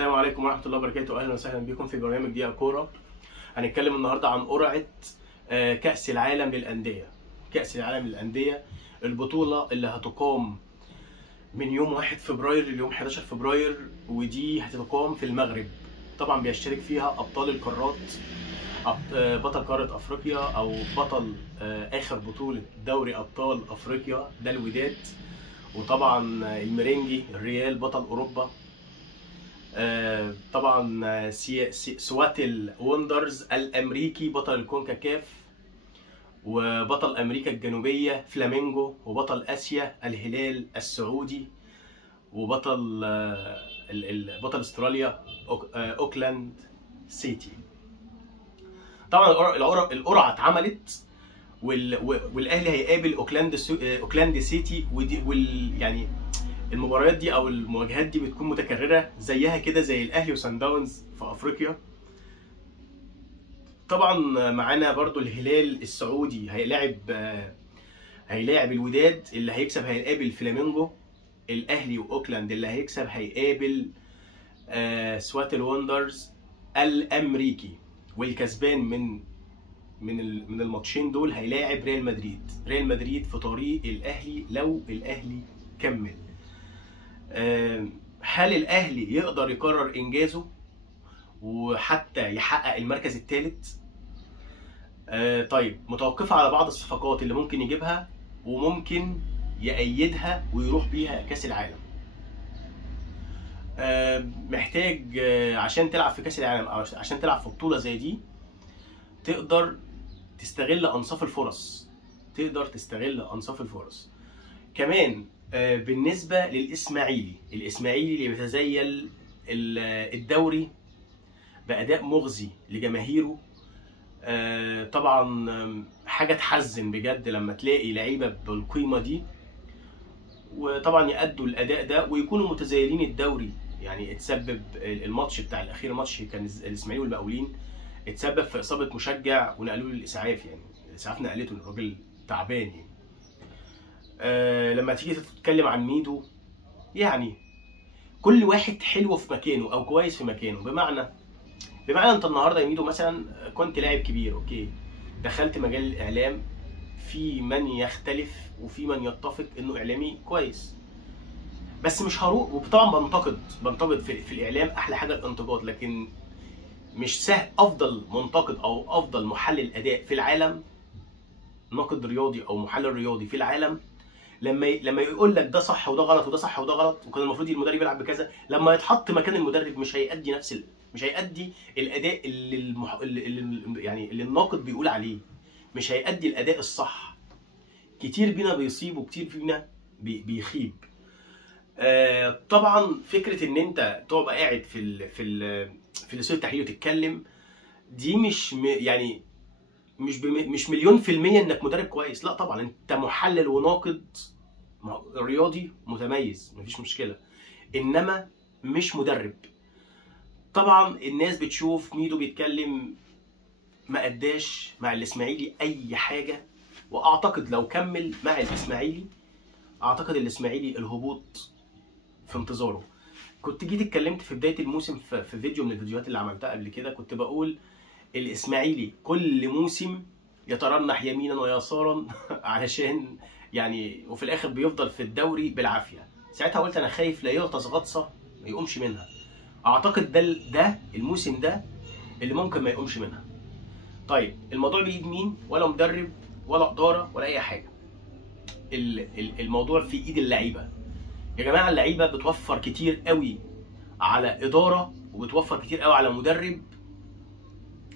السلام عليكم ورحمة الله وبركاته، أهلا وسهلا بكم في برنامج دقيقة كورة. هنتكلم النهاردة عن قرعة كأس العالم للأندية. كأس العالم للأندية، البطولة اللي هتقام من يوم 1 فبراير ليوم 11 فبراير، ودي هتقام في المغرب. طبعا بيشترك فيها أبطال القارات، بطل قارة أفريقيا أو بطل آخر بطولة دوري أبطال أفريقيا ده الوداد، وطبعا الميرينجي الريال بطل أوروبا، طبعا سواتل ووندرز الامريكي بطل الكونكاكاف، وبطل امريكا الجنوبيه فلامينجو، وبطل اسيا الهلال السعودي، وبطل بطل استراليا اوكلاند سيتي. طبعا القرعه اتعملت، والاهلي هيقابل اوكلاند سيتي، يعني المباريات دي او المواجهات دي بتكون متكرره زيها كده زي الاهلي وسان داونز في افريقيا. طبعا معانا برضو الهلال السعودي هيلاعب الوداد، اللي هيكسب هيقابل فلامينجو. الاهلي واوكلاند اللي هيكسب هيقابل سواتل ووندرز الامريكي، والكسبان من الماتشين دول هيلاعب ريال مدريد في طريق الاهلي لو الاهلي كمل. هل الاهلي يقدر يكرر انجازه وحتى يحقق المركز الثالث؟ طيب، متوقفه على بعض الصفقات اللي ممكن يجيبها وممكن يأيدها ويروح بيها كاس العالم. محتاج عشان تلعب في كاس العالم او عشان تلعب في بطوله زي دي تقدر تستغل انصاف الفرص. كمان بالنسبه للاسماعيلي اللي بيتزيل الدوري باداء مغزي لجماهيره، طبعا حاجه تحزن بجد لما تلاقي لعيبه بالقيمه دي وطبعا يأدوا الاداء ده ويكونوا متزيلين الدوري. يعني اتسبب الماتش بتاع الاخير، ماتش كان الاسماعيلي والمقاولين، اتسبب في اصابه مشجع ونقلوه للاسعاف. يعني الاسعاف نقلته، الراجل تعبان يعني. لما تيجي تتكلم عن ميدو، يعني كل واحد حلو في مكانه او كويس في مكانه. بمعنى انت النهارده يا ميدو مثلا كنت لاعب كبير، اوكي، دخلت مجال الاعلام، في من يختلف وفي من يتفق انه اعلامي كويس، بس مش هروح. وطبعا بنتقد في الاعلام، احلى حاجه الانتقاد، لكن مش سهل افضل منتقد او افضل محلل اداء في العالم، ناقد رياضي او محلل رياضي في العالم، لما يقول لك ده صح وده غلط وده صح وده غلط، وكان المفروض المدرب يلعب بكذا، لما يتحط مكان المدرب مش هيأدي مش هيأدي الاداء اللي الناقد بيقول عليه، مش هيأدي الاداء الصح. كتير بينا بيصيب وكتير فينا بيخيب. طبعا فكره ان انت تبقى قاعد في الاستوديو التحليلي وتتكلم، دي مش مليون في المية انك مدرب كويس. لا طبعا انت محلل وناقد رياضي متميز، مفيش مشكلة، انما مش مدرب. طبعا الناس بتشوف ميدو بيتكلم ما اداش مع الاسماعيلي اي حاجة، واعتقد لو كمل مع الاسماعيلي، اعتقد الاسماعيلي الهبوط في انتظاره. كنت جيت اتكلمت في بداية الموسم في فيديو من الفيديوهات اللي عملتها قبل كده، كنت بقول الاسماعيلي كل موسم يترنح يمينا ويسارا علشان يعني، وفي الاخر بيفضل في الدوري بالعافيه. ساعتها قلت انا خايف لا يغطس غطسه ما يقومش منها. اعتقد ده الموسم ده اللي ممكن ما يقومش منها. طيب، الموضوع بايد مين؟ ولا مدرب ولا اداره ولا اي حاجه. الموضوع في ايد اللعيبه. يا جماعه، اللعيبه بتوفر كتير قوي على اداره، وبتوفر كتير قوي على مدرب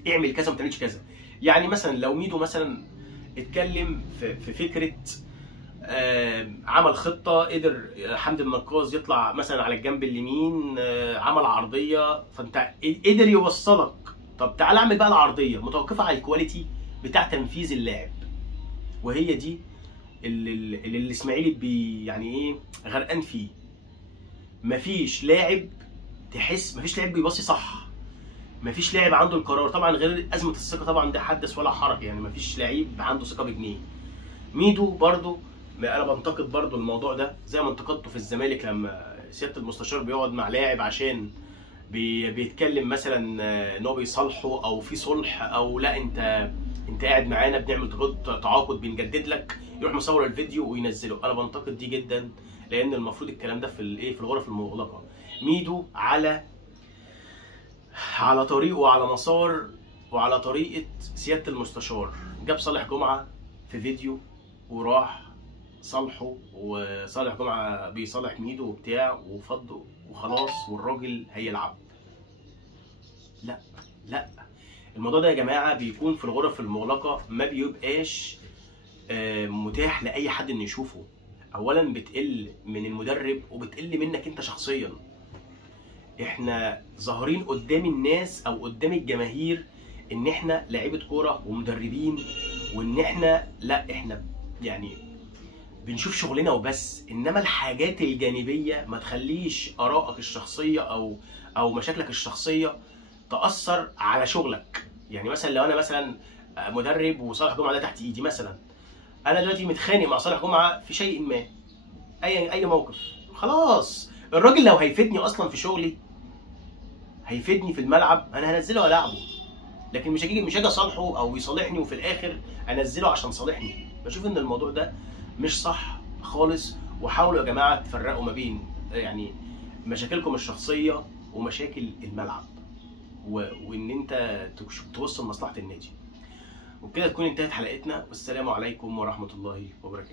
اعمل كذا وما تعملش كذا. يعني مثلا لو ميدو مثلا اتكلم في فكره، عمل خطه، قدر حمدي النقاز يطلع مثلا على الجنب اليمين، عمل عرضيه، فانت قدر يوصلك. طب تعال اعمل بقى العرضيه، متوقفه على الكواليتي بتاع تنفيذ اللاعب، وهي دي اللي الاسماعيلي يعني ايه غرقان فيه. مفيش لاعب بيباصي صح، مفيش لاعب عنده القرار. طبعا غير ازمه الثقه، طبعا ده حدث ولا حرج، يعني مفيش لعيب عنده ثقه بجنيه. ميدو برضو انا بنتقد برضو الموضوع ده، زي ما انتقدته في الزمالك لما سياده المستشار بيقعد مع لاعب عشان بيتكلم مثلا ان هو بيصالحه او في صلح، او لا انت قاعد معانا بنعمل تعاقد بنجدد لك، يروح مصور الفيديو وينزله. انا بنتقد دي جدا، لان المفروض الكلام ده في الغرف المغلقه. ميدو على طريق وعلى مسار وعلى طريقه سياده المستشار، جاب صالح جمعه في فيديو وراح صالحه، وصالح جمعه بيصالح ميدو وبتاع وفضه وخلاص، والراجل هيلعب. لا الموضوع ده يا جماعه بيكون في الغرف المغلقه، ما بيبقاش متاح لاي حد انه يشوفه. اولا بتقل من المدرب وبتقل منك انت شخصيا. احنا ظاهرين قدام الناس او قدام الجماهير ان احنا لعيبه كوره ومدربين، وان احنا احنا يعني بنشوف شغلنا وبس. انما الحاجات الجانبيه ما تخليش ارائك الشخصيه او مشاكلك الشخصيه تاثر على شغلك. يعني مثلا لو انا مثلا مدرب وصالح جمعه ده تحت ايدي مثلا، انا دلوقتي متخانق مع صالح جمعه في شيء ما، اي موقف، خلاص الراجل لو هيفيدني اصلا في شغلي، هيفيدني في الملعب، انا هنزله والعبه. لكن مش هاجي اصالحه او يصالحني وفي الاخر انزله عشان صالحني. بشوف ان الموضوع ده مش صح خالص. وحاولوا يا جماعه تفرقوا ما بين يعني مشاكلكم الشخصيه ومشاكل الملعب، وان انت توصل مصلحه النادي. وبكده تكون انتهت حلقتنا، والسلام عليكم ورحمه الله وبركاته.